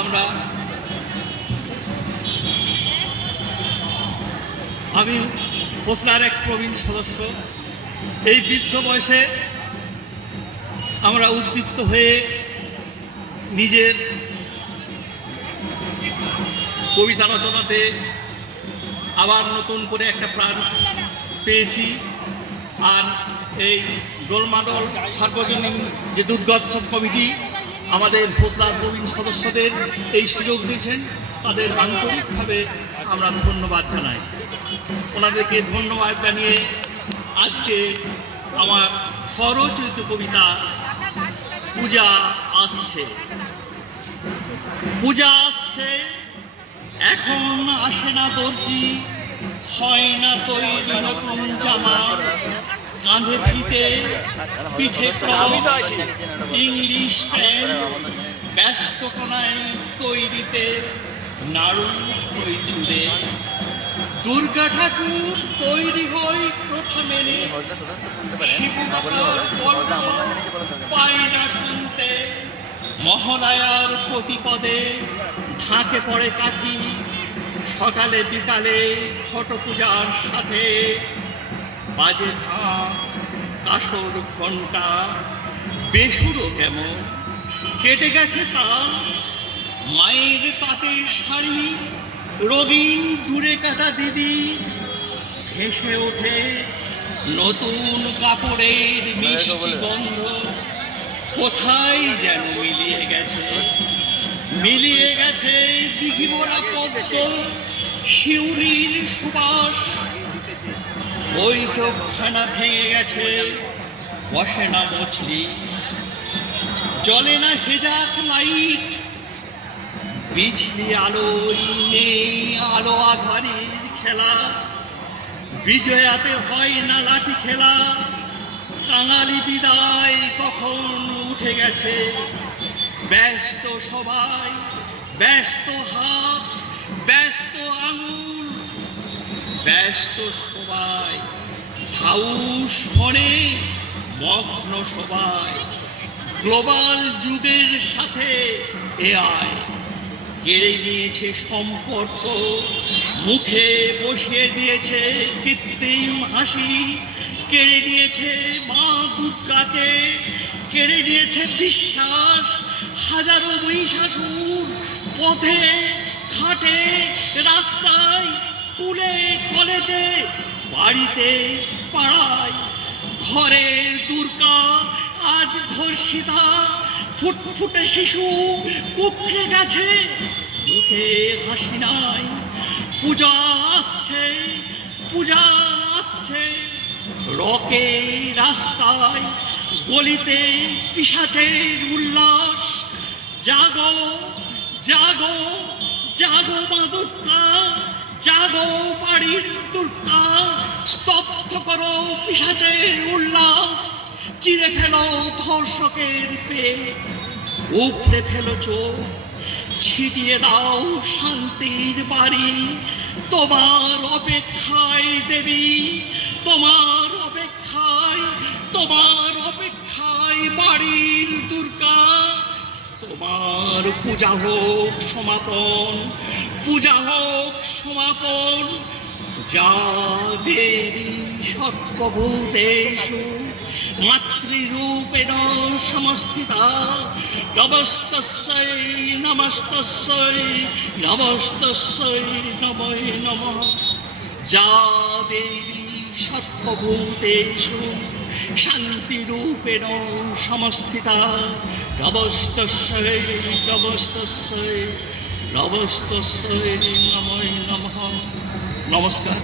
আমরা আমি হোসলার এক প্রবীণ সদস্য। এই বৃদ্ধ বয়সে আমরা উদ্দীপ্ত হয়ে নিজের কবিতা রচনাতে আবার নতুন করে একটা প্রাণ পেয়েছি। আর এই দোলমাদল সার্বজনীন যে দুর্গোৎসব কমিটি আমাদের ফোসলার প্রবীণ সদস্যদের এই সুযোগ দিয়েছেন। তাদের আন্তরিকভাবে আমরা ধন্যবাদ জানাই। ওনাদেরকে ধন্যবাদ জানিয়ে আজকে আমার স্বরচিত কবিতা পূজা আসছে। পূজা আসছে, এখন আসে না দর্জি, হয় না তৈরি নতুন জামা। কাঁধে ফিতে পিঠে ইংলিশ প্যান্ট ব্যস্ততা তৈরিতে নাড়ু দুর্গা ঠাকুর তৈরি হয় প্রথা মেনে শিবু না শুনতে। মহালয়ার প্রতিপদে ঢাকে পড়ে কাঠি। সকালে বিকালে ছট পূজার সাথে বাজে ঢাক কাসর ঘণ্টা বেসুরো কেমন? কেটে গেছে তাল মায়ের তাঁতের শাড়ি রবিন দূরে কাটা দিদি ভেসে ওঠে নতুন কাপড়ের মিষ্টি গন্ধ। কোথায় যেন মিলিয়ে গেছে মিলিয়ে গেছে দিঘিমোড়া পদ্ম শিউলির সুবাস। বৈঠকখানা ভেঙে গেছে। বসে না মছলি জলে না হেজাক লাইট। বিছলি আলোয় নেই, আলো আধারির খেলা। বিজয়াতে হয় না লাঠি খেলা। কাঙালি বিদায় কখন উঠে গেছে? ব্যস্ত সবাই, ব্যস্ত হাত, ব্যস্ত আঙুল। ব্যস্ত সবাই হাউস ফোনে মগ্ন সবাই। গ্লোবাল যুগের সাথে এআই কেড়ে নিয়েছে সম্পর্ক, মুখে বসিয়ে দিয়েছে কৃত্রিম হাসি, কেড়ে নিয়েছে মা দুর্গাকে, কেড়ে নিয়েছে বিশ্বাস, হাজারো মহিষাসুর পথে, ঘাটে, রাস্তায়, স্কুলে, কলেজে, বাড়িতে পাড়ায়। ঘরের দুর্গা, আজ ধর্ষিতা, ফুটফুটে শিশু, কুকড়ে গেছে। মুখে হাসি নাই। পূজা আসছে পূজা আসছে। রকে রাস্তায় গলিতে পিসাচের উল্লাস। জাগো জাগো জাগো মা দুর্গা জাগো বাড়ির দুর্গা, স্তব্ধ করো পিসাচের উল্লাস, চিরে ফেলো ধর্ষকের পেট, উপড়ে ফেলো চোখ, ছিটিয়ে দাও শান্তির বাড়ি, তোমার অপেক্ষায় দেবী, তোমার অপেক্ষায় তোমার অপেক্ষায় বাড়ির দুর্গা, তোমার পূজা হোক সমাপন পূজা হোক, সমাপন। যা দেবী সর্বভূতেষু মাতৃরূপেণ সমস্থিতা নমস্তস্যৈ নমস্তস্যৈ নমস্তস্যৈ নময় নমঃ। যা দেবী সর্বভূতেষু শান্তিরূপেণ সমস্থিতা নময় নমঃ নমস্কার।